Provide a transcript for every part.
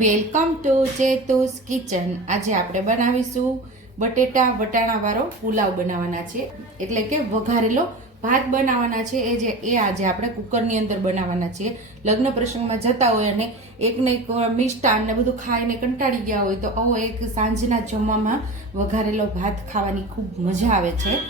Welcome to ચેતુસ kitchen. આજે આપણે બનાવીશું બટેટા વટાણાવાળો પુલાવ બનાવવાના છે, એટલે કે વઘારેલો ભાત બનાવવાના છે. આજે આપણે કુકરની અંદર બનાવવાના છીએ. લગ્ન પ્રસંગમાં જતા હોય અને એકને એક મિષ્ટાન ને બધું ખાઈને કંટાળી ગયા હોય તો આવો એક સાંજના જમવામાં વઘારેલો ભાત ખાવાની ખૂબ મજા આવે છે.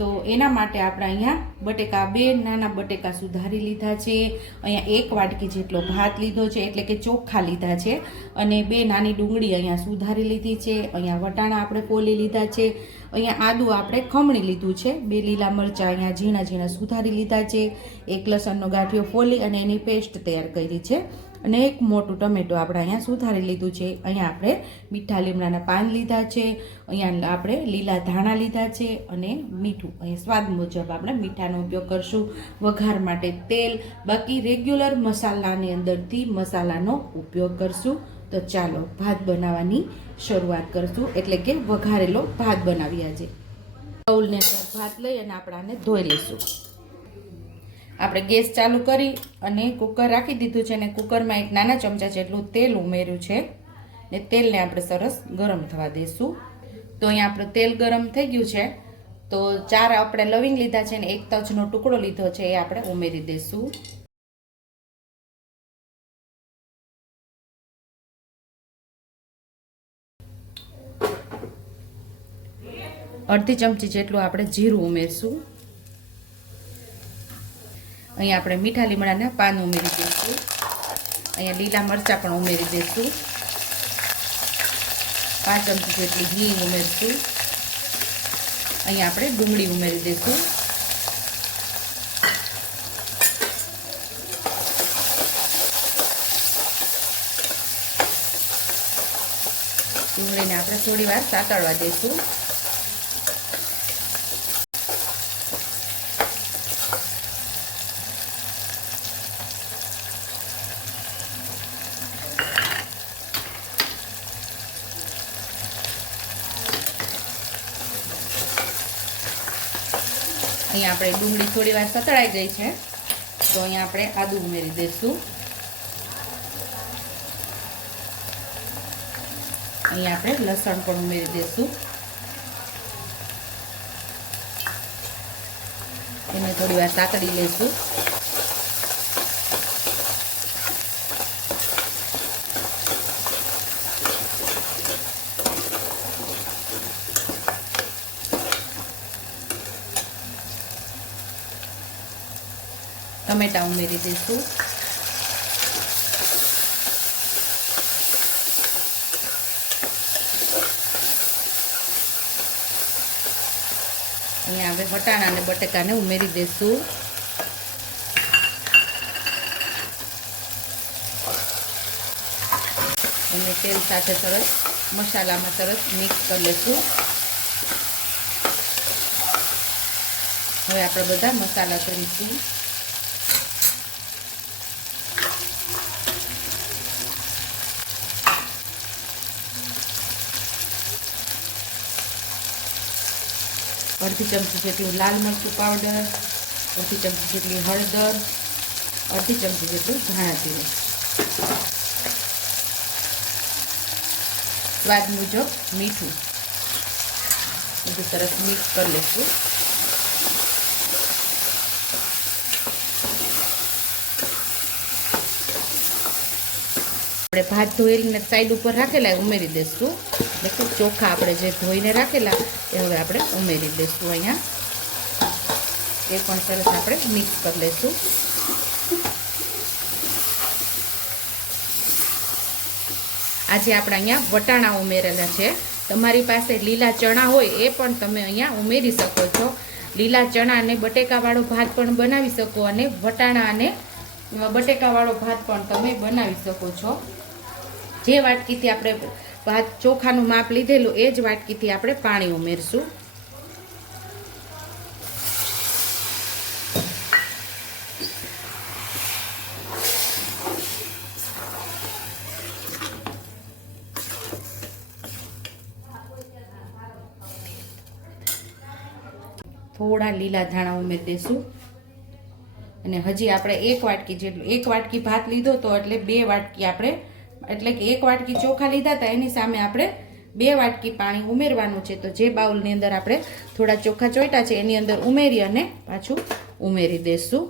તો એના માટે આપણે અહીંયા બટેકા, 2 નાના બટેકા સુધારી લીધા છે. અહીંયા 1 વાટકી જેટલો ભાત લીધો છે, એટલે કે ચોખ્ખા લીધા છે. અને 2 નાની ડુંગળી અહીંયા સુધારી લીધી છે. અહીંયા વટાણા આપણે ફોલી લીધા છે. અહીંયા આદુ આપણે ખમણી લીધું છે. 2 લીલા મરચાં અહીંયા ઝીણા ઝીણા સુધારી લીધા છે. 1 લસણનો ગાંઠિયો ફોલી અને એની પેસ્ટ તૈયાર કરી છે. અને 1 મોટું ટમેટું આપણે અહીંયા સુધારી લીધું છે. અહીંયા આપણે મીઠા લીમડાના પાન લીધા છે. અહીંયા આપણે લીલા ધાણા લીધા છે અને મીઠું અહીંયા સ્વાદ મુજબ આપણે મીઠાનો ઉપયોગ કરશું. વઘાર માટે તેલ, બાકી રેગ્યુલર મસાલાની અંદરથી મસાલાનો ઉપયોગ કરશું. તો ચાલો ભાત બનાવવાની શરૂઆત કરશું, એટલે કે વઘારેલો ભાત બનાવીએ. આજે બાઉલની અંદર ભાત લઈ અને આપણે આને ધોઈ લઈશું. આપણે ગેસ ચાલુ કરી અને કુકર રાખી દીધું છે અને કુકરમાં 1 નાના ચમચા જેટલું તેલ ઉમેર્યું છે ને તેલને આપણે સરસ ગરમ થવા દઈશું. તો અહીંયા આપણું તેલ ગરમ થઈ ગયું છે. તો 4 આપણે લવિંગ લીધા છે અને 1 તજનો ટુકડો લીધો છે, એ આપણે ઉમેરી દઈશું. અડધી ચમચી જેટલું આપણે જીરું ઉમેરશું. અહીંયા આપણે મીઠા લીમડાના પાન ઉમેરી દઈશું. અહીંયા લીલા મરચાં પણ ઉમેરી દઈશું. 5 ચમચી જેટલી હિંગ ઉમેરશું. અહીંયા આપણે ડુંગળી ઉમેરી દઈશું. ડુંગળીને આપણે થોડી વાર સાતળવા દઈશું. અહીંયા આપણે ડુંગળી થોડી વાર સતળાઈ ગઈ છે, તો અહીંયા આપણે આદુ ઉમેરી દઈશું. અહીંયા આપણે લસણ પણ ઉમેરી દઈશું. એને થોડી વાર સાતળી લઈશું. ટમેટા ઉમેરી દઈશું. અહીંયા આપણે વટાણા અને બટેકાને ઉમેરી દઈશું. અને તેલ સાથે સરસ મસાલામાં સરસ મિક્સ કરી લઈશું. હવે આપણે બધા મસાલા કરીશું. અડધી ચમચી જેટલું લાલ મરચું પાવડર, અડધી ચમચી જેટલી હળદર, અડધી ચમચી જેટલું ધાણા જીરું, સ્વાદ મુજબ મીઠું, બધું સરસ મિક્સ કરી લઈશું. આપણે ભાત ધોઈને સાઈડ ઉપર રાખેલા ઉમેરી દઈશું. એટલે ચોખા આપણે જે ધોઈને રાખેલા એ હવે આપણે ઉમેરી દઈશું. અહીંયા એ પણ સરસ આપણે મિક્સ કરી લઈશું. આજે આપણે અહીંયા વટાણા ઉમેરેલા છે. તમારી પાસે લીલા ચણા હોય એ પણ તમે અહીંયા ઉમેરી શકો છો. લીલા ચણા અને બટેકાવાળો ભાત પણ બનાવી શકો, અને વટાણા અને બટેકાવાળો ભાત પણ તમે બનાવી શકો છો. જે વાટકીથી આપણે ભાત ચોખાનું માપ લીધેલું એ જ વાટકીથી આપણે પાણી ઉમેરશું. થોડા લીલા ધાણા ઉમેરી દઈશું. અને હજી આપણે 1 વાટકી જેટલું, 1 વાટકી ભાત લીધો તો એટલે 2 વાટકી આપણે એટલે કે 1 વાટકી ચોખા લીધા હતા એની સામે આપણે 2 વાટકી પાણી ઉમેરવાનું છે. તો જે બાઉલની અંદર આપણે થોડા ચોખા ચોઈટા છે એની અંદર ઉમેરી અને પાછું ઉમેરી દેશું.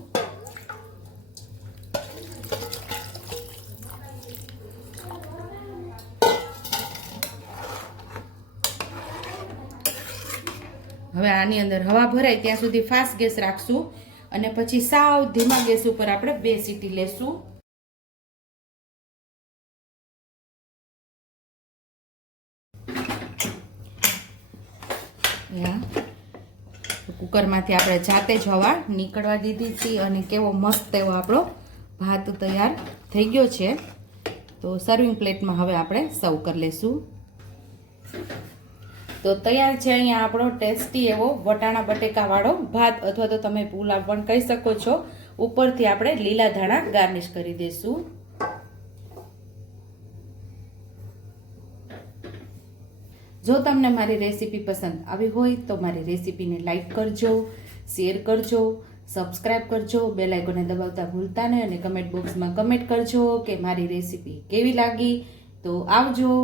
હવે આની અંદર હવા ભરાય ત્યાં સુધી ફાસ્ટ ગેસ રાખશું અને પછી સાવ ધીમા ગેસ ઉપર આપણે 2 સીટી લેશું. કુકરમાંથી આપણે જાતે જ હવા નીકળવા દીધી હતી અને કેવો મસ્ત એવો આપણો ભાત તૈયાર થઈ ગયો છે. તો સર્વિંગ પ્લેટમાં હવે આપણે સર્વ કરી લેશું. તો તૈયાર છે અહીંયા આપણો ટેસ્ટી એવો વટાણા બટેકાવાળો ભાત અથવા તો તમે પુલાવ પણ કહી શકો છો. ઉપરથી આપણે લીલા ધાણા ગાર્નિશ કરી દઈશું. જો તમને મારી રેસીપી પસંદ આવી હોય તો મારી રેસીપીને લાઈક કરજો, શેર કરજો, સબસ્ક્રાઈબ કરજો, બેલ આઇકોનને દબાવતા ભૂલતા નહીં અને કમેન્ટ બોક્સમાં કમેન્ટ કરજો કે મારી રેસીપી કેવી લાગી. તો આવજો.